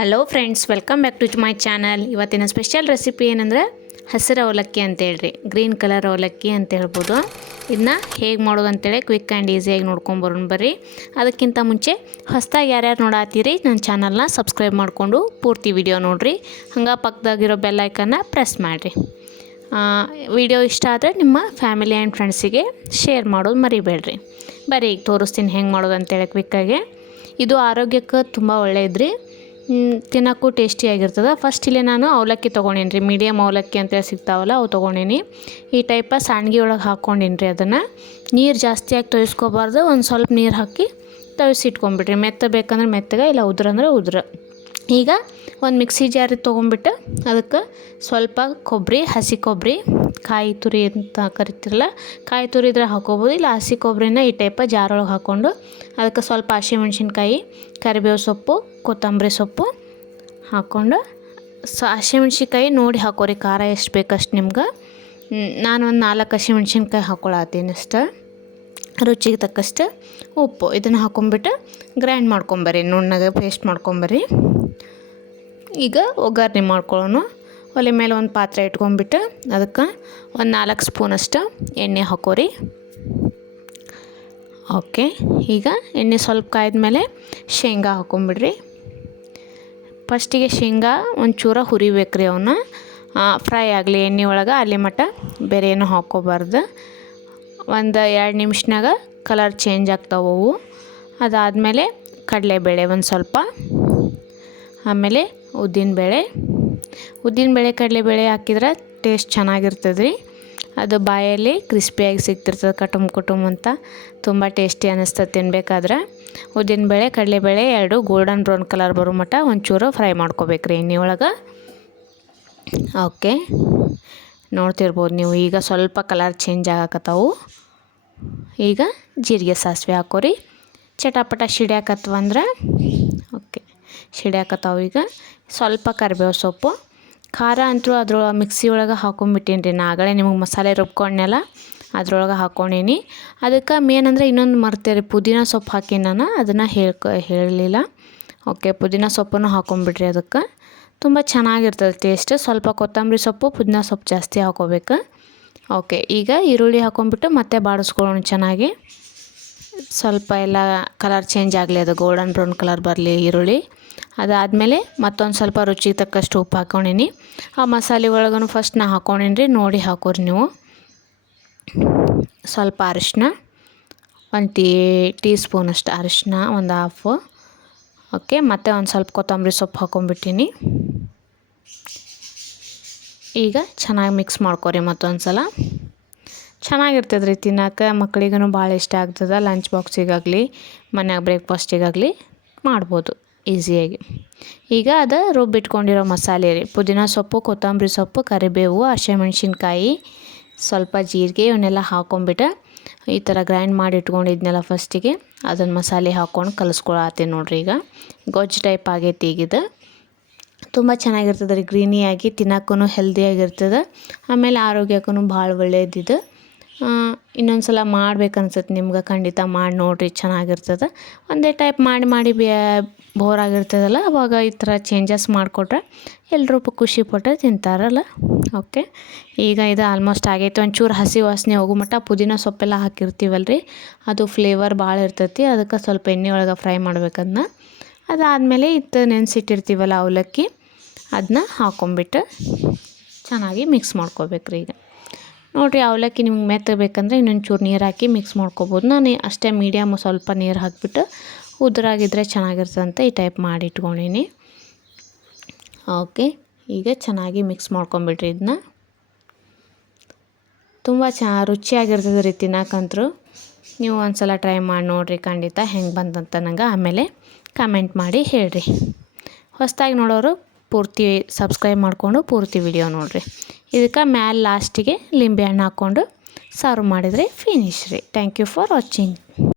Hello friends, welcome back to my channel. ಇವತ್ತಿನ special recipe ಏನಂದರೆ ಹಸಿರು ಅವಲಕ್ಕಿ ಅಂತೇಳ್ರಿ, ಗ್ರೀನ್ ಕಲರ್ ಅವಲಕ್ಕಿ ಅಂತ ಹೇಳ್ಬೋದು. ಇದನ್ನ ಹೇಗೆ ಮಾಡೋದು ಅಂತೇಳಿ ಕ್ವಿಕ್ ಆ್ಯಂಡ್ ಈಸಿಯಾಗಿ ನೋಡ್ಕೊಂಬರೋಣ ಬರ್ರಿ. ಅದಕ್ಕಿಂತ ಮುಂಚೆ ಹೊಸದಾಗಿ ಯಾರ್ಯಾರು ನೋಡಾತೀರಿ ನನ್ನ ಚಾನಲ್ನ ಸಬ್ಸ್ಕ್ರೈಬ್ ಮಾಡಿಕೊಂಡು ಪೂರ್ತಿ ವಿಡಿಯೋ ನೋಡಿರಿ. ಹಂಗೆ ಪಕ್ಕದಾಗಿರೋ ಬೆಲ್ ಐಕನ್ನ ಪ್ರೆಸ್ ಮಾಡಿರಿ. ವಿಡಿಯೋ ಇಷ್ಟ ಆದರೆ ನಿಮ್ಮ ಫ್ಯಾಮಿಲಿ ಆ್ಯಂಡ್ ಫ್ರೆಂಡ್ಸಿಗೆ ಶೇರ್ ಮಾಡೋದು ಮರಿಬೇಡ್ರಿ. ಬರ್ರಿ ಈಗ ತೋರಿಸ್ತೀನಿ ಹೆಂಗೆ ಮಾಡೋದು ಅಂತೇಳಿ ಕ್ವಿಕ್ಕಾಗಿ. ಇದು ಆರೋಗ್ಯಕ್ಕೆ ತುಂಬ ಒಳ್ಳೆಯದ್ರಿ, ತಿನ್ನೋಕ್ಕೂ ಟೇಸ್ಟಿಯಾಗಿರ್ತದೆ. ಫಸ್ಟ್ ಇಲ್ಲೇ ನಾನು ಅವಲಕ್ಕಿ ತೊಗೊಂಡೇನಿ ರೀ, ಮೀಡಿಯಮ್ ಅವಲಕ್ಕಿ ಅಂತೇಳಿ ಸಿಗ್ತಾವಲ್ಲ ಅವು ತೊಗೊಂಡೇನಿ. ಈ ಟೈಪ ಸಾಣ್ಗಿ ಒಳಗೆ ಹಾಕ್ಕೊಂಡೀನಿ ರೀ. ಅದನ್ನು ನೀರು ಜಾಸ್ತಿಯಾಗಿ ತೊಯ್ಸ್ಕೊಬಾರ್ದು, ಒಂದು ಸ್ವಲ್ಪ ನೀರು ಹಾಕಿ ತೊಯ್ಸಿಟ್ಕೊಂಬಿಡ್ರಿ. ಮೆತ್ತ ಬೇಕಂದ್ರೆ ಮೆತ್ತಗೆ, ಇಲ್ಲ ಉದ್ರ ಉದ್ರ. ಈಗ ಒಂದು ಮಿಕ್ಸಿ ಜಾರಿಗೆ ತೊಗೊಂಬಿಟ್ಟು ಅದಕ್ಕೆ ಸ್ವಲ್ಪ ಕೊಬ್ಬರಿ, ಹಸಿ ಕೊಬ್ಬರಿ, ಕಾಯಿ ತುರಿ ಅಂತ ಕರಿತಿರಲ್ಲ, ಕಾಯಿ ತುರಿ ಇದ್ರೆ ಹಾಕೋಬೋದು, ಇಲ್ಲ ಹಸಿ ಕೊಬ್ಬರಿನ ಈ ಟೈಪ ಜಾರೊಳಗೆ ಹಾಕ್ಕೊಂಡು ಅದಕ್ಕೆ ಸ್ವಲ್ಪ ಹಸಿಮೆಣ್ಸಿನ್ಕಾಯಿ, ಕರಿಬೇವು ಸೊಪ್ಪು, ಕೊತ್ತಂಬರಿ ಸೊಪ್ಪು ಹಾಕ್ಕೊಂಡು ಹಸಿಮೆಣ್ಸಿನ್ಕಾಯಿ ನೋಡಿ ಹಾಕೋರಿ, ಖಾರ ಎಷ್ಟು ಬೇಕಷ್ಟು ನಿಮ್ಗೆ. ನಾನು ಒಂದು 4 ಹಸಿಮೆಣ್ಸಿನ್ಕಾಯಿ ಹಾಕ್ಕೊಳತ್ತೀನಿ ಅಷ್ಟು. ರುಚಿಗೆ ತಕ್ಕಷ್ಟು ಉಪ್ಪು, ಇದನ್ನು ಹಾಕ್ಕೊಂಬಿಟ್ಟು ಗ್ರೈಂಡ್ ಮಾಡ್ಕೊಂಬರ್ರಿ, ನುಣ್ಣಗೆ ಪೇಸ್ಟ್ ಮಾಡ್ಕೊಂಬರ್ರಿ. ಈಗ ಒಗ್ಗರಣೆ ಮಾಡ್ಕೊಳ್ಳೋಣ. ಒಲೆ ಮೇಲೆ ಒಂದು ಪಾತ್ರೆ ಇಟ್ಕೊಂಡ್ಬಿಟ್ಟು ಅದಕ್ಕೆ ಒಂದು 4 ಸ್ಪೂನಷ್ಟು ಎಣ್ಣೆ ಹಾಕೋರಿ. ಓಕೆ, ಈಗ ಎಣ್ಣೆ ಸ್ವಲ್ಪ ಕಾಯ್ದ್ಮೇಲೆ ಶೇಂಗಾ ಹಾಕ್ಕೊಂಬಿಡ್ರಿ. ಫಸ್ಟಿಗೆ ಶೇಂಗಾ ಒಂಚೂರ ಹುರಿಬೇಕ್ರಿ, ಅವನ್ನ ಫ್ರೈ ಆಗಲಿ ಎಣ್ಣೆ ಒಳಗೆ, ಅಲ್ಲಿ ಮಟ್ಟ ಬೇರೆ ಏನೂ ಹಾಕ್ಕೋಬಾರ್ದು. ಒಂದು 2 ನಿಮಿಷನಾಗ ಕಲರ್ ಚೇಂಜ್ ಆಗ್ತಾವವು. ಅದಾದಮೇಲೆ ಕಡಲೆಬೇಳೆ ಒಂದು ಸ್ವಲ್ಪ, ಆಮೇಲೆ ಉದ್ದಿನಬೇಳೆ ಕಡಲೆಬೇಳೆ ಹಾಕಿದ್ರೆ ಟೇಸ್ಟ್ ಚೆನ್ನಾಗಿರ್ತದೆ ರೀ. ಅದು ಬಾಯಲ್ಲಿ ಕ್ರಿಸ್ಪಿಯಾಗಿ ಸಿಗ್ತಿರ್ತದೆ, ಕುಟುಂಬ ಅಂತ ತುಂಬ ಟೇಸ್ಟಿ ಅನ್ನಿಸ್ತದೆ ತಿನ್ಬೇಕಾದ್ರೆ. ಉದ್ದಿನಬೇಳೆ ಕಡಲೆಬೇಳೆ 2 ಗೋಲ್ಡನ್ ಬ್ರೌನ್ ಕಲರ್ ಬರೋ ಮಟ್ಟ ಒಂಚೂರು ಫ್ರೈ ಮಾಡ್ಕೋಬೇಕ್ರಿ ಎಣ್ಣೆ ಒಳಗೆ. ಓಕೆ, ನೋಡ್ತಿರ್ಬೋದು ನೀವು, ಈಗ ಸ್ವಲ್ಪ ಕಲರ್ ಚೇಂಜ್ ಆಗಕತ್ತಾವು. ಈಗ ಜೀರಿಗೆ ಸಾಸಿವೆ ಹಾಕೋರಿ. ಚಟಾಪಟ ಸಿಡಿಯಾಕತ್ವಂದ್ರೆ ಓಕೆ ಸಿಡಿಯಾಕತ್ತಾವು. ಈಗ ಸ್ವಲ್ಪ ಕರಿಬೇವು ಸೊಪ್ಪು, ಖಾರ ಅಂತೂ ಅದ್ರೊಳಗೆ ಮಿಕ್ಸಿ ಒಳಗೆ ಹಾಕೊಂಡ್ಬಿಟ್ಟೀನಿ ರೀ. ಆಗಲೇ ನಿಮಗೆ ಮಸಾಲೆ ರುಬ್ಕೊಂಡ್ನೆಲ್ಲ ಅದ್ರೊಳಗೆ ಹಾಕ್ಕೊಂಡೀನಿ. ಅದಕ್ಕೆ ಮೇನ್ ಅಂದರೆ ಇನ್ನೊಂದು ಮರ್ತೇರಿ, ಪುದೀನ ಸೊಪ್ಪು ಹಾಕಿ ನಾನು ಅದನ್ನು ಹೇಳಲಿಲ್ಲ. ಓಕೆ, ಪುದೀನ ಸೊಪ್ಪನ್ನು ಹಾಕೊಂಡ್ಬಿಡ್ರಿ, ಅದಕ್ಕೆ ತುಂಬ ಚೆನ್ನಾಗಿರ್ತದೆ ಟೇಸ್ಟ್. ಸ್ವಲ್ಪ ಕೊತ್ತಂಬರಿ ಸೊಪ್ಪು, ಪುದೀನ ಸೊಪ್ಪು ಜಾಸ್ತಿ ಹಾಕೋಬೇಕು. ಓಕೆ, ಈಗ ಈರುಳ್ಳಿ ಹಾಕೊಂಡ್ಬಿಟ್ಟು ಮತ್ತೆ ಬಾಡಿಸ್ಕೊಳ್ಳೋಣ ಚೆನ್ನಾಗಿ. ಸ್ವಲ್ಪ ಎಲ್ಲ ಕಲರ್ ಚೇಂಜ್ ಆಗಲಿ, ಅದು ಗೋಲ್ಡನ್ ಬ್ರೌನ್ ಕಲರ್ ಬರಲಿ ಈರುಳ್ಳಿ. ಅದಾದಮೇಲೆ ಮತ್ತೊಂದು ಸ್ವಲ್ಪ ರುಚಿಗೆ ತಕ್ಕಷ್ಟು ಉಪ್ಪು ಹಾಕ್ಕೊಂಡೀನಿ. ಆ ಮಸಾಲೆ ಒಳಗೂ ಫಸ್ಟ್ ನಾ ಹಾಕ್ಕೊಂಡೀನಿ ರೀ, ನೋಡಿ ಹಾಕೋರಿ ನೀವು. ಸ್ವಲ್ಪ ಅರಿಶಿನ, ಒಂದು ಟೀ ಸ್ಪೂನಷ್ಟು ಅರಿಶಿನ, ಒಂದು ಹಾಫು. ಓಕೆ, ಮತ್ತು ಒಂದು ಸ್ವಲ್ಪ ಕೊತ್ತಂಬರಿ ಸೊಪ್ಪು ಹಾಕ್ಕೊಂಡ್ಬಿಟ್ಟೀನಿ. ಈಗ ಚೆನ್ನಾಗಿ ಮಿಕ್ಸ್ ಮಾಡ್ಕೊರಿ ಮತ್ತೊಂದು ಸಲ. ಚೆನ್ನಾಗಿರ್ತದೆ ರೀ ತಿನ್ನೋಕೆ, ಮಕ್ಳಿಗೂ ಭಾಳ ಇಷ್ಟ ಆಗ್ತದೆ. ಲಂಚ್ ಬಾಕ್ಸಿಗಾಗಲಿ ಮನ್ಯಾಗ ಬ್ರೇಕ್ಫಾಸ್ಟಿಗಾಗಲಿ ಮಾಡ್ಬೋದು ಈಸಿಯಾಗಿ. ಈಗ ಅದು ರುಬ್ಬಿಟ್ಕೊಂಡಿರೋ ಮಸಾಲೆ ರೀ, ಪುದೀನ ಸೊಪ್ಪು, ಕೊತ್ತಂಬರಿ ಸೊಪ್ಪು, ಕರಿಬೇವು, ಹಸಿಮೆಣ್ಸಿನ್ಕಾಯಿ, ಸ್ವಲ್ಪ ಜೀರಿಗೆ, ಇವನ್ನೆಲ್ಲ ಹಾಕ್ಕೊಂಬಿಟ್ಟು ಈ ಥರ ಗ್ರೈಂಡ್ ಮಾಡಿ ಇಟ್ಕೊಂಡಿದ್ನೆಲ್ಲ ಫಸ್ಟಿಗೆ ಅದನ್ನು ಮಸಾಲೆ ಹಾಕ್ಕೊಂಡು ಕಲಿಸ್ಕೊಳತ್ತೀನಿ ನೋಡ್ರಿ. ಈಗ ಗೊಜ್ಜು ಟೈಪ್ ಆಗೈತಿ. ಈಗಿದು ತುಂಬ ಚೆನ್ನಾಗಿರ್ತದೆ ರೀ, ಗ್ರೀನಿಯಾಗಿ, ತಿನ್ನೋಕ್ಕೂ ಹೆಲ್ದಿಯಾಗಿರ್ತದೆ, ಆಮೇಲೆ ಆರೋಗ್ಯಕ್ಕೂ ಭಾಳ ಒಳ್ಳೆಯದಿದು. ಇನ್ನೊಂದು ಸಲ ಮಾಡ್ಬೇಕನ್ಸುತ್ತೆ ನಿಮ್ಗೆ, ಖಂಡಿತ ಮಾಡಿ ನೋಡಿರಿ, ಚೆನ್ನಾಗಿರ್ತದೆ. ಒಂದೇ ಟೈಪ್ ಮಾಡಿ ಬೋರ್ ಆಗಿರ್ತದಲ್ಲ, ಅವಾಗ ಈ ಥರ ಚೇಂಜಸ್ ಮಾಡಿಕೊಟ್ರೆ ಎಲ್ಲರೂ ಖುಷಿಪಟ್ಟು ತಿಂತಾರಲ್ಲ. ಓಕೆ, ಈಗ ಇದು ಆಲ್ಮೋಸ್ಟ್ ಆಗೈತೆ. ಒಂಚೂರು ಹಸಿ ವಾಸನೆ ಹೋಗೋ ಮಟ್ಟ ಪುದೀನ ಸೊಪ್ಪೆಲ್ಲ ಹಾಕಿರ್ತೀವಲ್ಲ ರೀ, ಅದು ಫ್ಲೇವರ್ ಭಾಳ ಇರ್ತೈತಿ. ಅದಕ್ಕೆ ಸ್ವಲ್ಪ ಎಣ್ಣೆ ಒಳಗೆ ಫ್ರೈ ಮಾಡ್ಬೇಕದನ್ನ. ಅದಾದಮೇಲೆ ನೆನೆಸಿಟ್ಟಿರ್ತೀವಲ್ಲ ಅವಲಕ್ಕಿ, ಅದನ್ನ ಹಾಕ್ಕೊಂಬಿಟ್ಟು ಚೆನ್ನಾಗಿ ಮಿಕ್ಸ್ ಮಾಡ್ಕೋಬೇಕ್ರಿ. ಈಗ ನೋಡಿರಿ, ಅವಲಕ್ಕಿ ನಿಮ್ಗೆ ಮೆತ್ತಬೇಕಂದ್ರೆ ಇನ್ನೊಂದು ಚೂರು ನೀರು ಹಾಕಿ ಮಿಕ್ಸ್ ಮಾಡ್ಕೊಬೋದು. ನಾನು ಅಷ್ಟೇ ಮೀಡಿಯಮ್ ಸ್ವಲ್ಪ ನೀರು ಹಾಕಿಬಿಟ್ಟು ಉದುರಾಗಿದ್ದರೆ ಚೆನ್ನಾಗಿರ್ತದೆ ಅಂತ ಈ ಟೈಪ್ ಮಾಡಿ ಇಟ್ಕೊಂಡೀನಿ. ಓಕೆ, ಈಗ ಚೆನ್ನಾಗಿ ಮಿಕ್ಸ್ ಮಾಡ್ಕೊಂಬಿಡ್ರಿ ಇದನ್ನ. ತುಂಬ ರುಚಿಯಾಗಿರ್ತದೆ ರೀ ತಿನ್ನಕ್ಕಂತೂ. ನೀವು ಒಂದು ಸಲ ಟ್ರೈ ಮಾಡಿ ನೋಡಿರಿ, ಖಂಡಿತ ಹೆಂಗೆ ಬಂದಂತ ನಂಗೆ ಆಮೇಲೆ ಕಮೆಂಟ್ ಮಾಡಿ ಹೇಳಿರಿ. ಹೊಸದಾಗಿ ನೋಡೋರು ಪೂರ್ತಿ ಸಬ್ಸ್ಕ್ರೈಬ್ ಮಾಡಿಕೊಂಡು ಪೂರ್ತಿ ವಿಡಿಯೋ ನೋಡಿರಿ. ಇದಕ್ಕೆ ಮ್ಯಾಲೆ ಲಾಸ್ಟಿಗೆ ಲಿಂಬೆ ಹಣ್ಣು ಹಾಕ್ಕೊಂಡು ಸರ್ವ್ ಮಾಡಿದರೆ ಫಿನಿಶ್ ರೀ. Thank you for watching.